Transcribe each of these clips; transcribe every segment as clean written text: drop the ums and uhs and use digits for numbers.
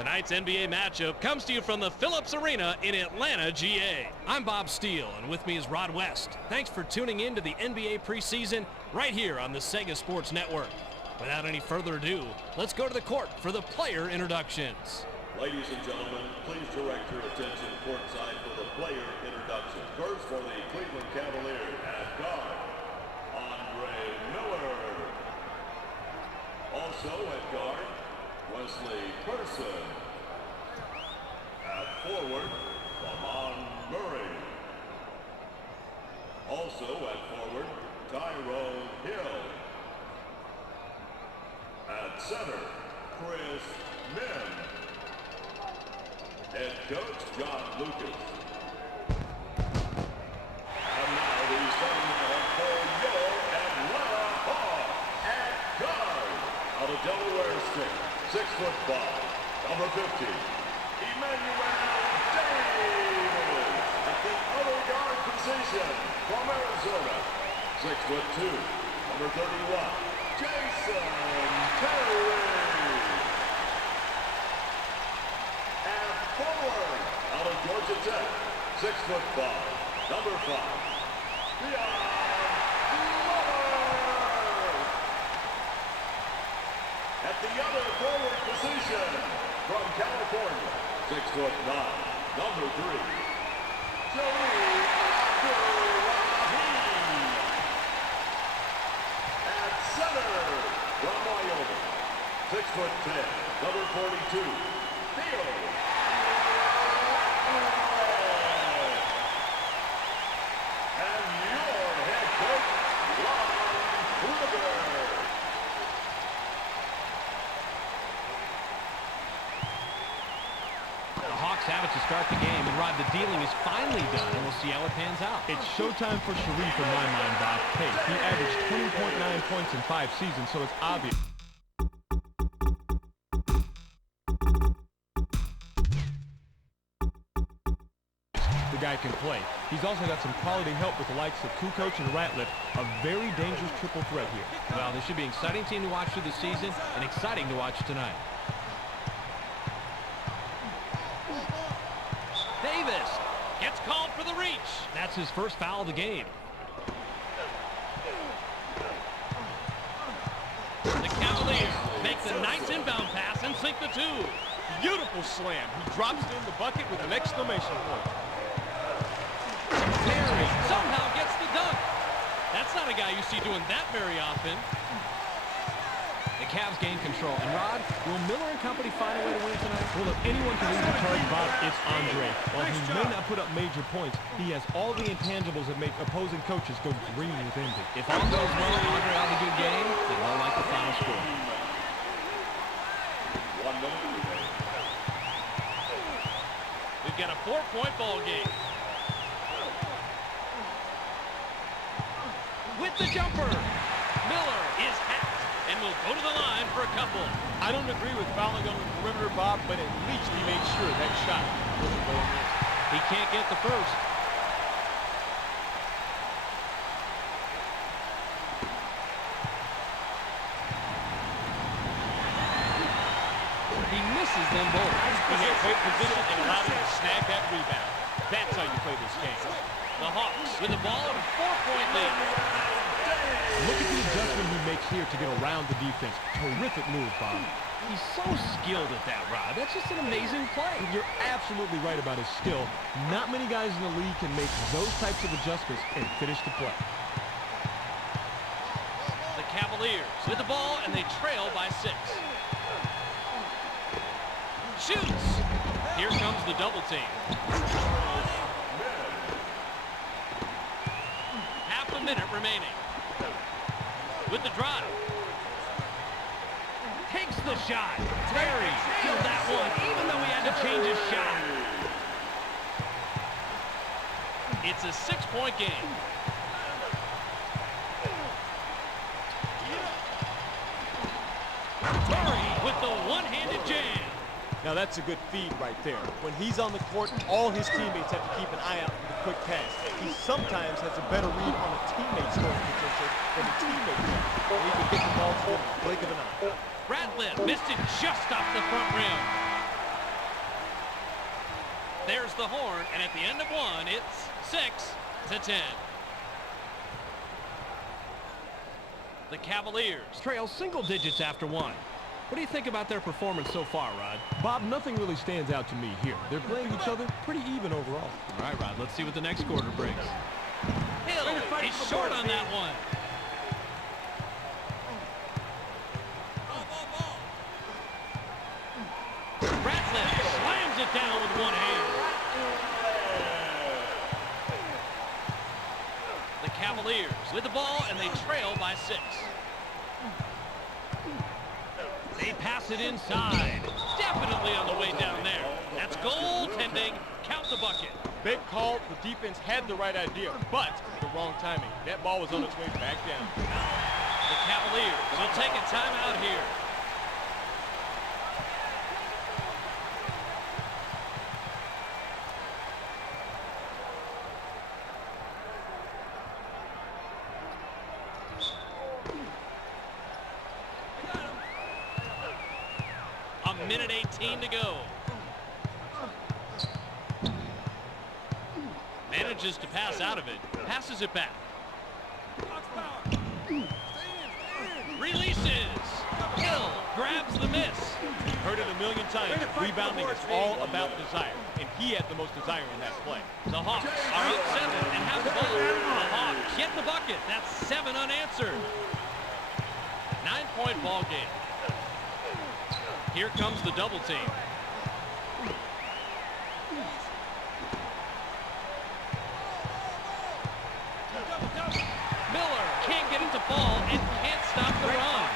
Tonight's NBA matchup comes to you from the Phillips Arena in Atlanta, GA. I'm Bob Steele, and with me is Rod West. Thanks for tuning in to the NBA preseason right here on the Sega Sports Network. Without any further ado, let's go to the court for the player introductions. Ladies and gentlemen, please direct your attention courtside for the player introduction. First for the Cleveland Cavaliers at guard, Andre Miller. Also at guard, Wesley Person. At forward, Lamont Murray. Also at forward, Tyrone Hill. At center, Chris Mim. Head coach, John Lucas. And now the starting lineup for your Atlanta Hawks. At guard, out of Delaware State, 6'5", number 50, Emmanuel Davis. At the other guard position, from Arizona, 6'2", number 31, Jason Terry. Forward, out of Georgia Tech, 6'5", number 5, Leon Lover. At the other forward position, from California, 6'9", number 3, Joey Abdul-Rahim. At center, from Wyoming, 6'10", number 42, Theo. Have it to start the game, and Rod, the dealing is finally done, and we'll see how it pans out. It's showtime for Sharif in my mind, Bob. Hey, he averaged 20.9 points in 5 seasons, so it's obvious. The guy can play. He's also got some quality help with the likes of Kukoc and Ratliff, a very dangerous triple threat here. Well, this should be an exciting team to watch through the season, and exciting to watch tonight. Davis gets called for the reach. That's his first foul of the game. The Cavaliers make the nice inbound pass and sink the two. Beautiful slam. He drops it in the bucket with an exclamation point. Terry somehow gets the dunk. That's not a guy you see doing that very often. The Cavs gain control. And Rod, will Miller and company find a way to win tonight? Well, if anyone can lead the charge, Bob, it's Andre. While he may not put up major points, he has all the intangibles that make opposing coaches go green with envy. If all goes well, Andre has a good game, then we'll like the final score. 1 minute remaining. We've got a 4-point ball game. With the jumper, Miller is hacked and will go to the line for a couple. I don't agree with fouling on the perimeter, Bob, but at least he made sure that shot wasn't going in. He can't get the first. He misses them both. He had great position and allowed him to snag that rebound. That's how you play this game. The Hawks with the ball and a 4-point lead. Look at the adjustment he makes here to get around the defense. Terrific move, Bob. He's so skilled at that, Rod. That's just an amazing play. You're absolutely right about his skill. Not many guys in the league can make those types of adjustments and finish the play. The Cavaliers with the ball, and they trail by 6. Shoots. Here comes the double team. Half a minute remaining. With the drive. Takes the shot. Terry killed that one, even though he had to change his shot. It's a 6-point game. Murray with the one-handed jam. Now that's a good feed right there. When he's on the court, all his teammates have to keep an eye out for the quick pass. He sometimes has a better read on a teammate's scoring potential than the teammate does. Or he can get the ball to the blink of an eye. Ratliff missed it just off the front rim. There's the horn, and at the end of one, it's 6-10. The Cavaliers trail single digits after one. What do you think about their performance so far, Rod? Bob, nothing really stands out to me here. They're playing each other pretty even overall. All right, Rod, let's see what the next quarter brings. Hill, he's short on that one. Ratliff slams it down with one hand. The Cavaliers with the ball, and they trail by 6. They pass it inside. Definitely on the way down there. That's goaltending. Count the bucket. Big call. The defense had the right idea, but the wrong timing. That ball was on its way back down. The Cavaliers will take a timeout here. Minute 18 to go. Manages to pass out of it. Passes it back. Releases. Hill grabs the miss. Heard it a million times. Rebounding is all about desire, and he had the most desire in that play. The Hawks are up 7 and have the ball. The Hawks get the bucket. That's 7 unanswered. 9-point ball game. Here comes the double team. Miller can't get it to fall and can't stop the run.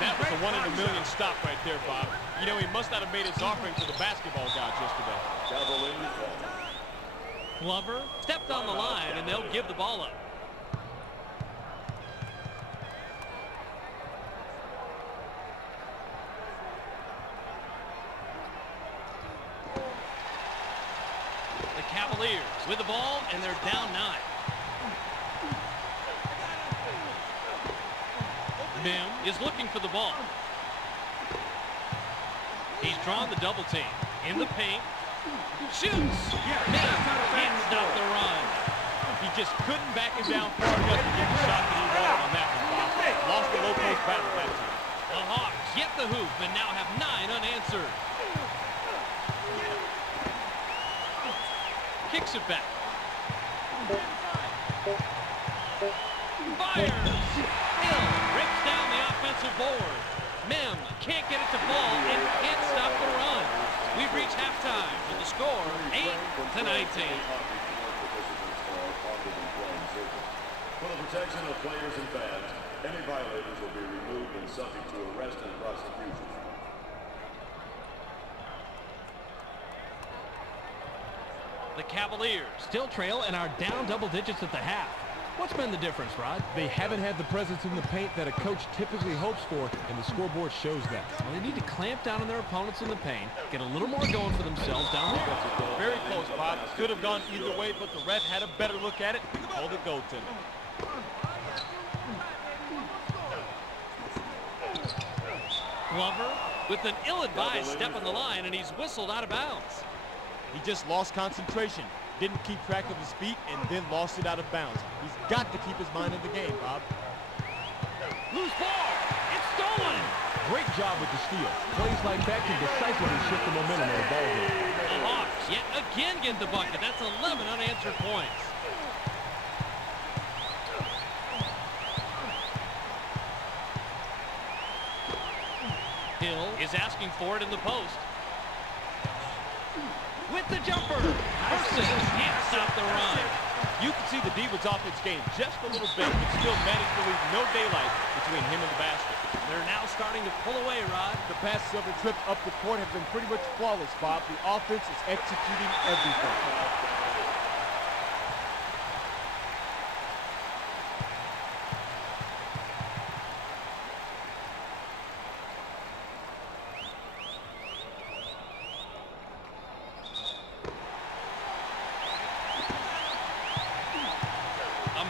That was a 1 in a million stop right there, Bob. You know, he must not have made his offering to the basketball gods yesterday. Glover stepped on the line, and they'll give the ball up. Cavaliers with the ball, and they're down 9. Mim is looking for the ball. He's drawn the double team. In the paint. Shoots! Mim can't stop the run. He just couldn't back him down far enough to get the shot that he wanted on that one, Bob. Lost the low post battle that time. The Hawks get the hoop and now have 9 unanswered. Kicks it back. Fires! Hill rips down the offensive board. Mim can't get it to fall and can't stop the run. We've reached halftime with the score 8-19. For the protection of players and fans, any violators will be removed and subject to arrest and prosecution. The Cavaliers still trail and are down double digits at the half. What's been the difference, Rod? They haven't had the presence in the paint that a coach typically hopes for, and the scoreboard shows that. Well, they need to clamp down on their opponents in the paint, get a little more going for themselves down there. Very close, Bob. Could have gone either way, but the ref had a better look at it and called it goaltending. Glover with an ill-advised step on the line, and he's whistled out of bounds. He just lost concentration, didn't keep track of his feet, and then lost it out of bounds. He's got to keep his mind in the game, Bob. Loose ball. It's stolen. Great job with the steal. Plays like that can decisively shift the momentum of the ball game. The Hawks yet again get the bucket. That's 11 unanswered points. Hill is asking for it in the post. With the jumper. Versus can't stop the run. You can see the D was off its game just a little bit, but still managed to leave no daylight between him and the basket. They're now starting to pull away, Rod. The past several trips up the court have been pretty much flawless, Bob. The offense is executing everything.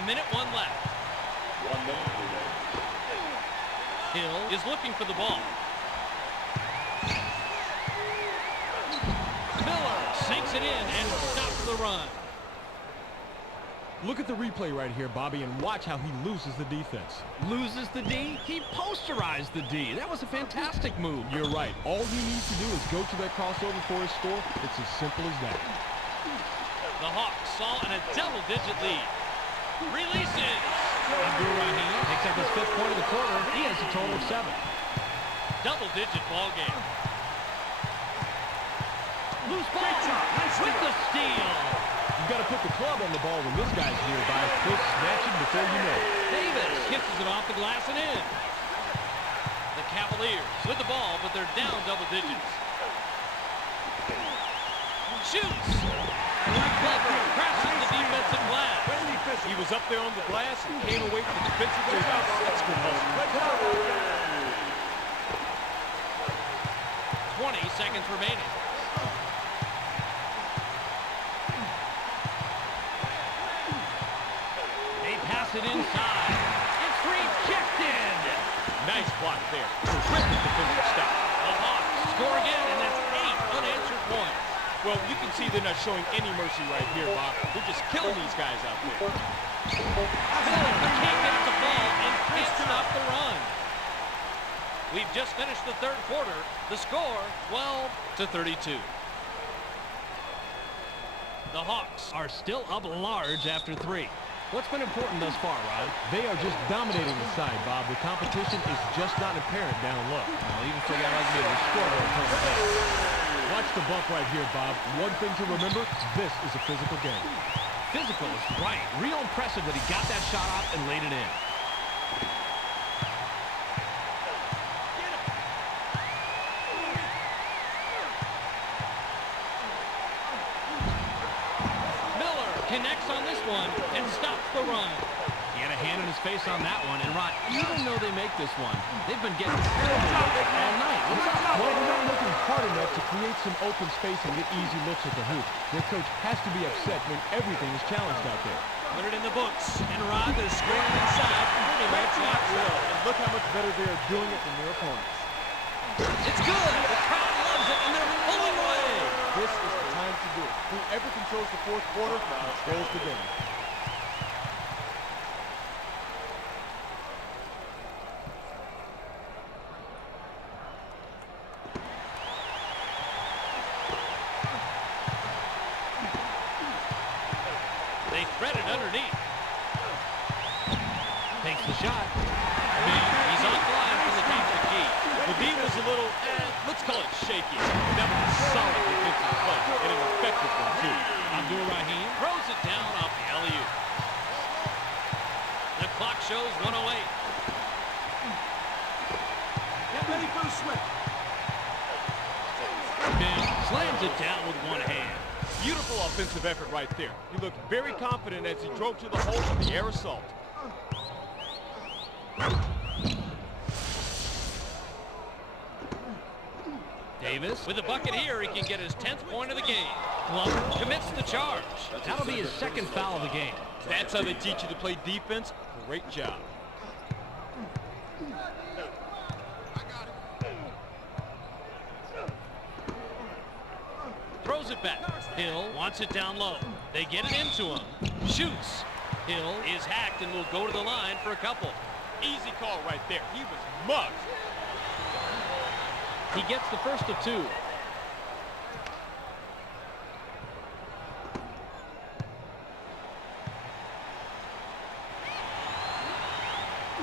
Minute 1 left. 1 minute remaining. Hill is looking for the ball. Miller sinks it in run. Look at the replay right here, Bobby, and watch how he loses the defense. Loses the D? He posterized the D. That was a fantastic move. You're right. All he needs to do is go to that crossover for his score. It's as simple as that. The Hawks saw in a double-digit lead. Releases. Abdur-Rahim picks up his 5th point of the quarter. He has a total of 7. Double-digit ball game. Loose ball with the steal. You've got to put the club on the ball when this guy's nearby. He'll snatch it before you know it. Davis kisses it off the glass and in. The Cavaliers with the ball, but they're down double digits. Shoots. Glover crashes the defensive glass. He was up there on the glass and came away from the defensive rebound. That's good hustle. 20 seconds remaining. They pass it inside. It's rejected. Nice block there. Terrific defensive stop. The Hawks score again, and that's 8 unanswered points. Well, you can see they're not showing any mercy right here, Bob. They're just killing these guys out there. Miller can't get the ball and can't stop the run. We've just finished the 3rd quarter. The score, 12-32. The Hawks are still up large after 3. What's been important thus far, Rod? They are just dominating the side, Bob. The competition is just not apparent down low. Well, even for a guy like me, the score will come ahead. Watch the bump right here, Bob. One thing to remember, this is a physical game. Physical is right. Real impressive that he got that shot off and laid it in. Connects on this one and stops the run. He had a hand in his face on that one, and Rod, even though they make this one, they've been getting terrible looks all night. What's up? Well, they're not looking hard enough to create some open space and get easy looks at the hoop. Their coach has to be upset when everything is challenged out there. Put it in the books, and Rod, they're scoring inside pretty much at will. And look how much better they are doing it than their opponents. It's good. The crowd loves it, and they're pulling away. This is the time to do it. Whoever controls the 4th quarter controls the game. They thread it underneath. Takes the shot. He's offline from the top of the key. The D was a little, let's call it shaky. That was a solid defensive play, and an effective one, too. Abdur-Rahim throws it down off the alley-oop. The clock shows 1:08. Get ready for the switch. Slams it down with one hand. Beautiful offensive effort right there. He looked very confident as he drove to the hole of the air assault. Davis with a bucket here. He can get his 10th point of the game. Glover commits the charge. That'll be his 2nd foul of the game. That's how they teach you to play defense. Great job. Throws it back. Hill wants it down low. They get it into him. Shoots. Hill is hacked and will go to the line for a couple. Easy call right there. He was mugged. He gets the first of 2.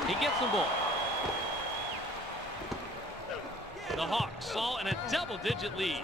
He gets them both. The Hawks saw in a double-digit lead.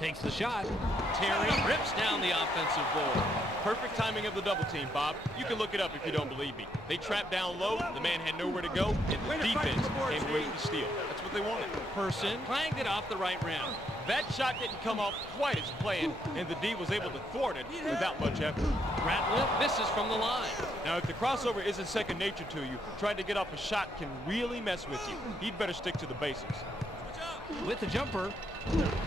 Takes the shot. Terry rips down the offensive board. Perfect timing of the double team, Bob. You can look it up if you don't believe me. They trapped down low, the man had nowhere to go, and the defense came away with the steal. That's what they wanted. Person clanged it off the right rim. That shot didn't come off quite as planned, and the D was able to thwart it without much effort. Ratliff misses from the line. Now, if the crossover isn't second nature to you, trying to get off a shot can really mess with you. He'd better stick to the basics. With the jumper.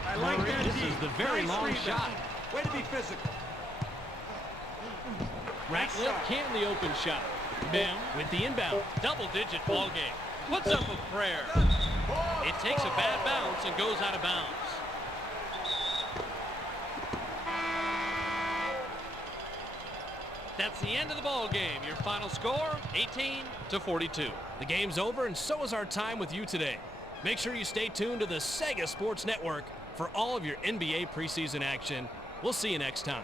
I like that. This is the very long rebound. shot. Way to be physical. Ratliff can't the open shot. Bim with the inbound. Double-digit ball game. Puts up a prayer. It takes a bad bounce and goes out of bounds. That's the end of the ball game. Your final score, 18-42. The game's over, and so is our time with you today. Make sure you stay tuned to the Sega Sports Network for all of your NBA preseason action. We'll see you next time.